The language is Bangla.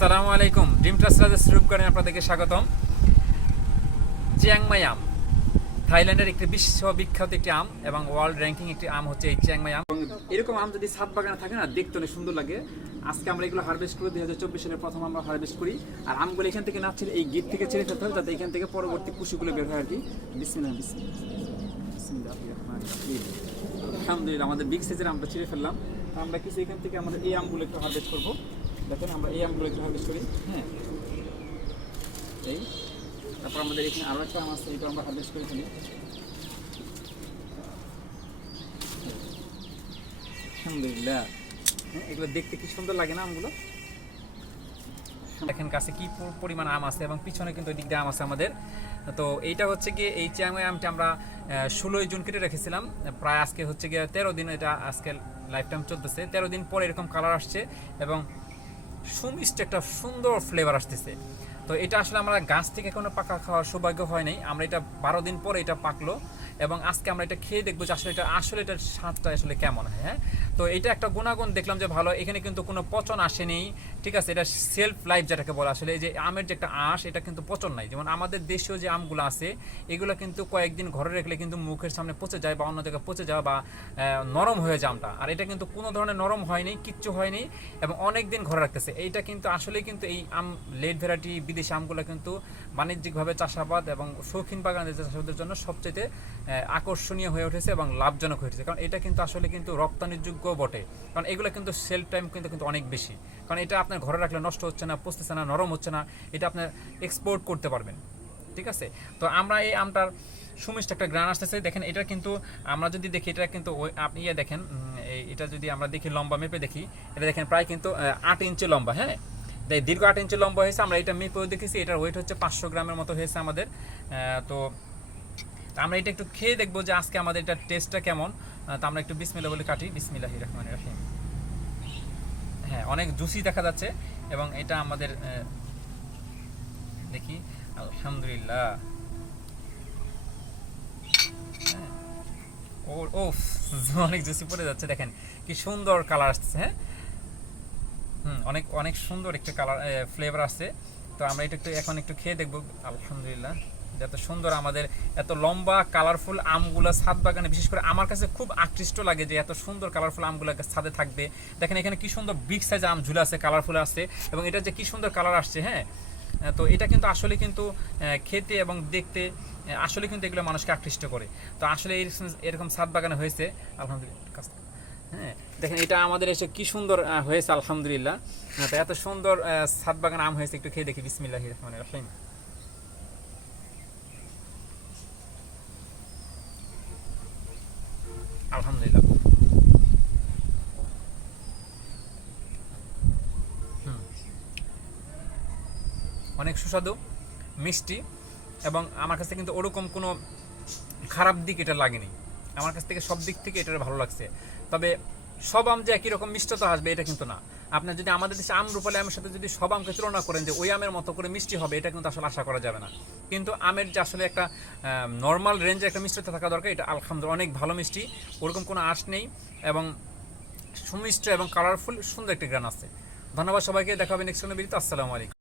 আসসালামু আলাইকুম। ড্রিম ট্রাস্ট শুরু করেন আপনাদেরকে স্বাগতম। চিয়াংমাই আম থাইল্যান্ডের একটি বিশ্ববিখ্যাত একটি আম এবং ওয়ার্ল্ড র্যাঙ্কিং একটি আম হচ্ছে এই চিয়াংমাই আম। এরকম আম যদি ছাদ বাগানে থাকে না, দেখতে অনেক সুন্দর লাগে। আজকে আমরা এগুলো হারভেস্ট করি, 2024 সালের প্রথম আমরা হারভেস্ট করি। আর আমগুলো এখান থেকে না ছেড়ে এই গেট থেকে ছেড়ে ফেলতে হবে, যাতে এখান থেকে পরবর্তী কুশিগুলো বের হয় আর কি। বিসমিল্লাহ বিসমিল্লাহ বিসমিল্লাহির রহমানির রহিম। আলহামদুলিল্লাহ, আমাদের বিগ সাইজের আমটা ছিঁড়ে ফেললাম। আমরা কিছু এখান থেকে আমাদের এই আমগুলো একটু হারভেস্ট করবো। দেখেন আমরা এই আমগুলো একটু হারভেস্ট করি। হ্যাঁ, এই তারপর আমাদের এখানে আরও একটা আম আছে, এটা আমরা হারভেস্ট করে ফেলি। আলহামদুলিল্লাহ, হ্যাঁ, এগুলো দেখতে কি সুন্দর লাগে না আমগুলো। দেখেন কাছে কি পরিমাণ আম আছে এবং পিছনে কিন্তু ওই দিক দিয়ে আম আছে আমাদের। তো এইটা হচ্ছে গিয়ে এই চিয়াংমাই আমটা আমরা 16 জুন কেটে রেখেছিলাম। প্রায় আজকে হচ্ছে গিয়ে 13 দিন, এটা আজকে লাইফ টাইম চলতেছে। 13 দিন পরে এরকম কালার আসছে এবং সুমিষ্ট একটা সুন্দর ফ্লেভার আসতেছে। তো এটা আসলে আমরা গাছ থেকে কোনো পাকা খাওয়ার সৌভাগ্য হয় নাই। আমরা এটা 12 দিন পরে এটা পাকলো এবং আজকে আমরা এটা খেয়ে দেখবো যে আসলে এটার স্বাদটা আসলে কেমন হয়। হ্যাঁ, তো এটা একটা গুণাগুণ দেখলাম যে ভালো, এখানে কিন্তু কোনো পচন আসেনি। ঠিক আছে, এটা সেলফ লাইফ যেটাকে বলে। আসলে এই যে আমের যে একটা আঁশ, এটা কিন্তু পচন নাই। যেমন আমাদের দেশীয় যে আমগুলো আছে, এগুলো কিন্তু কয়েকদিন ঘরে রাখলে কিন্তু মুখের সামনে পচে যায় বা অন্য জায়গায় পচে যাওয়া বা নরম হয়ে যায় আমটা। আর এটা কিন্তু কোনো ধরনের নরম হয়নি, কিচ্ছু হয়নি এবং অনেক দিন ঘরে রাখতেছে। এইটা কিন্তু আসলেই কিন্তু এই আম লেট ভ্যারাইটি বিদেশি আমগুলো কিন্তু বাণিজ্যিকভাবে চাষাবাদ এবং শৌখিন বাগানের চাষাবাদের জন্য সবচেয়ে আকর্ষণীয় হয়ে উঠেছে এবং লাভজনক হয়ে উঠেছে। কারণ এটা কিন্তু আসলে কিন্তু রপ্তানিযোগ্য বটে, কারণ এগুলো কিন্তু সেল টাইম কিন্তু অনেক বেশি। কারণ এটা আপনার ঘরে রাখলে নষ্ট হচ্ছে না, পচতেছে না, নরম হচ্ছে না, এটা আপনার এক্সপোর্ট করতে পারবেন। ঠিক আছে, তো আমরা এই আমটার সুমিষ্ট একটা গ্রান আসতেছে। দেখেন এটা কিন্তু আমরা যদি দেখি, এটা কিন্তু আপনি দেখেন, এটা যদি আমরা দেখি লম্বা মেপে দেখি, এটা দেখেন প্রায় কিন্তু 8 ইঞ্চি লম্বা। হ্যাঁ, দীর্ঘ 8 ইঞ্চি লম্বা হয়েছে। আমরা এটা মেপেও দেখেছি, এটার ওয়েট হচ্ছে 500 গ্রামের মতো হয়েছে আমাদের। তো আমরা এটা একটু খেয়ে দেখবো যে আজকে আমাদের এটার টেস্টটা কেমন। তো আমরা একটু বিসমিল্লাহ বলে কাটি। বিসমিল্লাহির রহমানির রহিম। হ্যাঁ, অনেক জুসি দেখা যাচ্ছে এবং এটা আমাদের দেখি। আলহামদুলিল্লাহ, ও ও অনেক জুসি পড়ে যাচ্ছে। দেখেন কি সুন্দর কালার আসছে। হ্যাঁ, অনেক অনেক সুন্দর একটা কালার ফ্লেভার আসছে। তো আমরা এটা এখন একটু খেয়ে দেখবো। আলহামদুলিল্লাহ, এত সুন্দর আমাদের এত লম্বা কালারফুল আমগুলো ছাদ বাগানে, বিশেষ করে আমার কাছে খুব আকৃষ্ট লাগে যে এত সুন্দর কালারফুল আমগুলো ছাদে থাকবে। দেখেন এখানে কি সুন্দর বিগ সাইজ আম ঝুলে আছে, কালারফুল আসছে এবং এটা যে কি সুন্দর কালার আসছে। হ্যাঁ, তো এটা কিন্তু আসলে কিন্তু খেতে এবং দেখতে আসলে কিন্তু এগুলো মানুষকে আকৃষ্ট করে। তো আসলে এরকম ছাদ বাগানে হয়েছে। আলহামদুলিল্লাহ, হ্যাঁ, দেখেন এটা আমাদের এসে কি সুন্দর হয়েছে। আলহামদুলিল্লাহ, তো এত সুন্দর ছাদ বাগান আম হয়েছে। একটু খেয়ে দেখি। বিসমিল্লাহির রহমানির রহিম। আলহামদুলিল্লাহ, অনেক সুস্বাদু, মিষ্টি এবং আমার কাছে কিন্তু ওরকম কোনো খারাপ দিক এটা লাগেনি। আমার কাছ থেকে সব দিক থেকে এটা ভালো লাগছে। তবে সব আম যে একই রকম মিষ্টতা আসবে এটা কিন্তু না। আপনার যদি আমাদের দেশে আম রূপালী আমের সাথে যদি সব আমকে তুলনা করেন যে ওই আমের মতো করে মিষ্টি হবে, এটা কিন্তু আসলে আশা করা যাবে না। কিন্তু আমের যে আসলে একটা নর্মাল রেঞ্জে একটা মিষ্টতা থাকা দরকার, এটা আলহামদুলিল্লাহ অনেক ভালো মিষ্টি, ওরকম কোনো আঁশ নেই এবং সুমিষ্ট এবং কালারফুল সুন্দর একটি গ্রান আছে। ধন্যবাদ সবাইকে, দেখা হবে নেক্সট কোনো ভিডিওতে। আসসালামু আলাইকুম।